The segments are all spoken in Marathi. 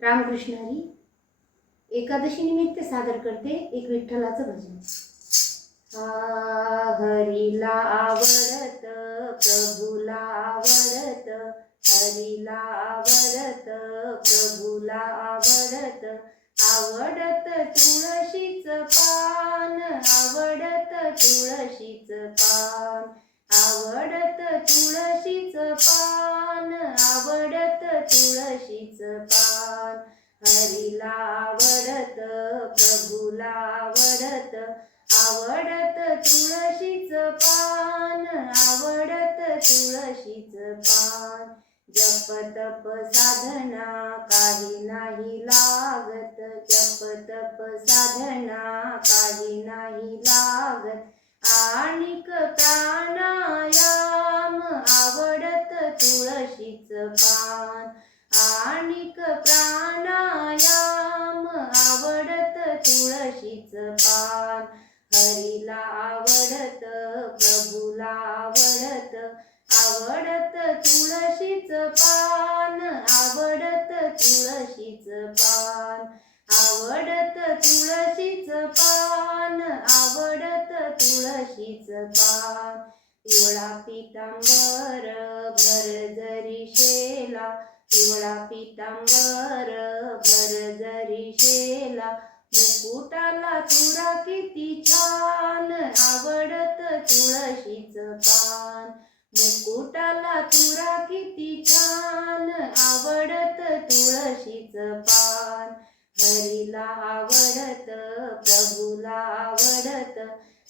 रामकृष्ण हरी. एकादशी निमित्त सादर करते एक विठ्ठलाचं भजन. हरीला आवडत, प्रभूला आवडत, हरीला आवडत, प्रभूला आवडत, आवडत तुळशीचं पान, आवडत तुळशीचं पान, आवडत तुळशीचं पान, आवडत तुळशीचं पान. हरीला आवडत, प्रभूला आवडत, आवडत तुळशीचं पान, आवडत तुळशीचं पान. जप तप साधना काही नाही लागत, जप तप साधना काही नाही लागत, आणिक प्राणायाम आवडत तुळशीचं पान, आणिक प्राणायाम आवडत तुळशीचं पान. हरीला आवडत, प्रभूला आवडत, आवडत तुळशीचं पान, आवडत तुळशीचं पान, आवडत तुळशीचं पान, आवडत तुळशीचं पान. पिवळा पितांबर भर जरी शेला, पिवळा पितांबर भर जरी शेला, मुकुटाला तुरा किती छान, आवडत तुळशीचं पान, मुकुटाला तुरा किती छान, आवडत तुळशीचं पान. हरीला आवडत, प्रभूला आवडत,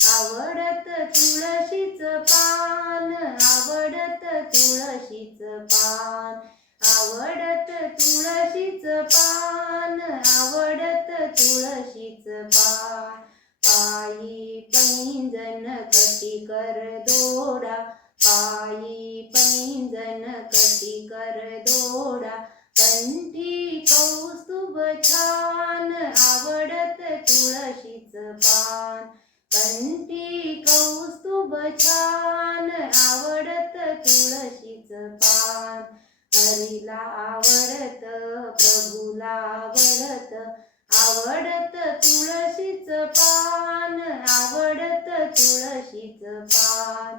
आवडत तुळशीचं पान, आवडत तुळशीचं पान, आवडत तुळशीचं पान, आवडत तुळशीचं पान. पायी पैंजण कटी कर दोडा, पायी पैंजण कटी कर दोडा, कंठी कौस्तुभ छान, आवडत तुळशीचं पान, कंठी कौस्तुभ छान, आवडत तुळशीचं पान. हरीला आवडत, प्रभूला आवडत, आवडत तुळशीचं पान, आवडत तुळशीचं पान,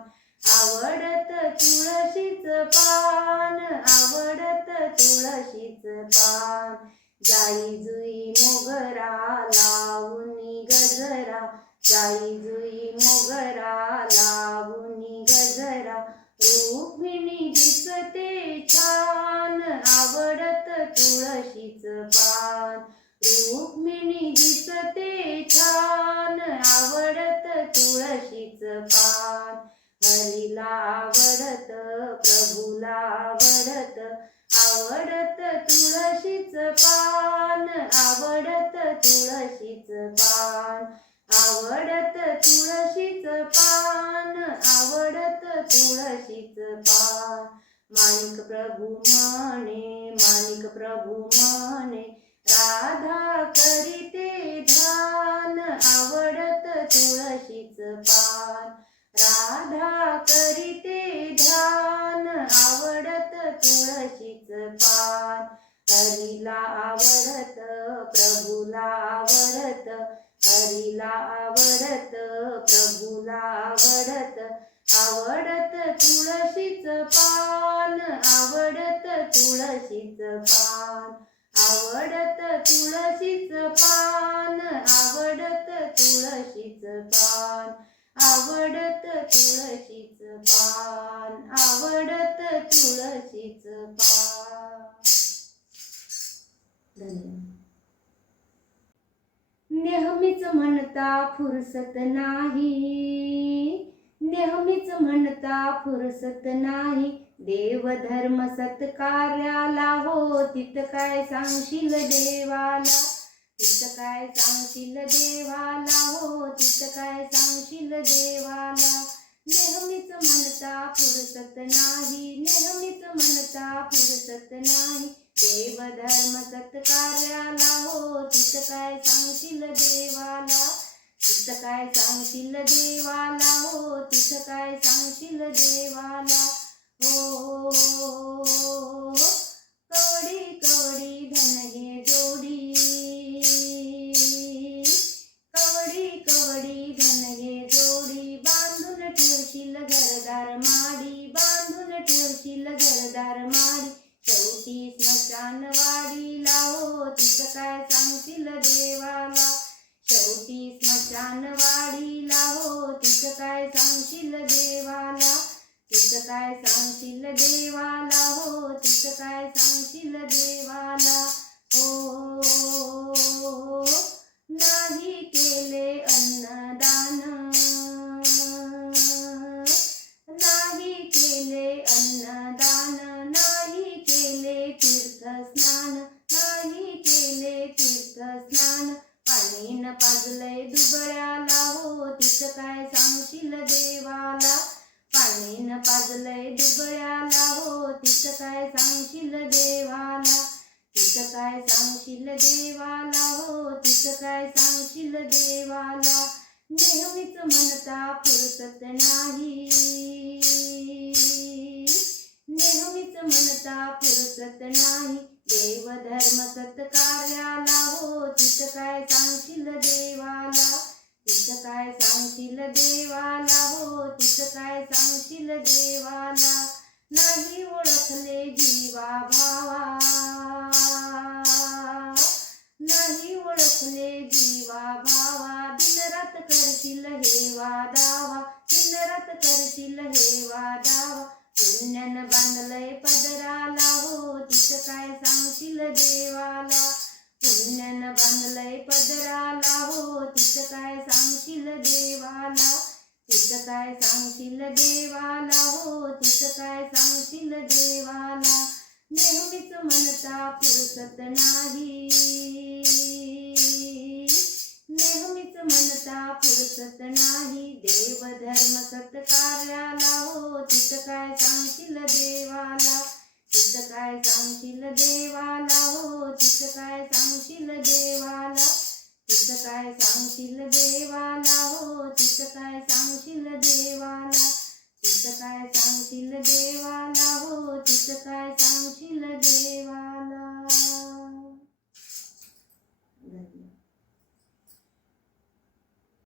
आवडत तुळशीचं पान, आवडत तुळशीचं पान. जाई जुई मोगरा लावूनी गजरा, जाई जुई मोगरा लावूनी गजरा, रुक्मिणी दिसते छान, आवडत तुळशीचं पान, रुक्मिणी दिसते छान, आवडत तुळशीचं पान. हरीला आवडत, प्रभूला आवडत, आवडत तुळशीचं पान, आवडत तुळशीचं पान, आवडत तुळशीचं पान, आवडत तुळशीचं पान. माणिक प्रभू म्हणे, माणिक प्रभू म्हणे, राधा करीते ध्यान, आवडत तुळशीचं पान, राधा करीते ध्यान, आवडत तुळशीचं पान. हरीला आवडत, प्रभूला आवडत, हरीला आवडत, प्रभूला आवडत, आवडत तुळशीचं पान, आवडत तुळशीचं पान, आवडत तुळशीचं पान, आवडत तुळशीचं पान, आवडत तुळशीचं पान, आवडत तुळशीचं पान. धन्यवाद. नेहमीच म्हणता फुरसत नाही, नेहमीच म्हणता फुरसत नाही, देव धर्म सत्कार्याला हो तित काय सांगशील देवाला, तित काय सांगशील देवाला, हो तित काय सांगशील देवाला. नेहमीच म्हणता फुरसत नाही, नेहमीच म्हणता फुरसत नाही, देव धर्म सत्कार्याला हो तित काय सांगशील देवाला, तित काय सांगशील देवाला, हो तित काय सांगशील देवाला. हो कवडी कवडी धन हे चार माडी, शेवटी स्मशानवाडीला हो तिचं काय सांगशील देवाला. शेवटी स्मशानवाडीला हो तिचं काय सांगशील देवाला. तिचं काय सांगशील देवाला हो तिचं काय सांगशील देवाला. हो नाही केले अन्नदान, नाही केले अन्नदान, नाही केले तीर्थस्नान, नाही केले तीर्थस्नान. पाणी न पाजलंय दुबळ्याला हो तिचं काय सांगशील देवाला. पाणी न पाजलंय दुबळ्याला हो तिचं काय सांगशील देवाला. तिचं काय सांगशील देवाला हो तिचं काय सांगशील देवाला. नेहमीच म्हणता फुरसत नाही, नेहमीच म्हणता फुरसत नाही. देव धर्म सत्कार्याला हो तिचं काय सांगशील देवाला. तिचं काय सांगशील देवाला हो तिचं काय सांगशील देवाला. नाही ओळखले जीवा भावा, नाही ओळखले जीवा भावा. दिनरात करशील हेवा दावा, दिनरात करशील हेवा दावा. पुण्यानं बांधलंय पदराला हो तिचं काय सांगशील देवाला. पुण्यानं बांधलंय पदराला हो तिचं काय सांगशील देवाला. तिचं काय सांगशील देवाला हो तिचं काय सांगशील देवाला. नेहमीच म्हणता फुरसत नाही, नेहमीच म्हणता फुरसत नाही. देव धर्म सत्कार्याला हो तिचं काय सांगशील देवाला. तिचं काय सांगशील देवाला हो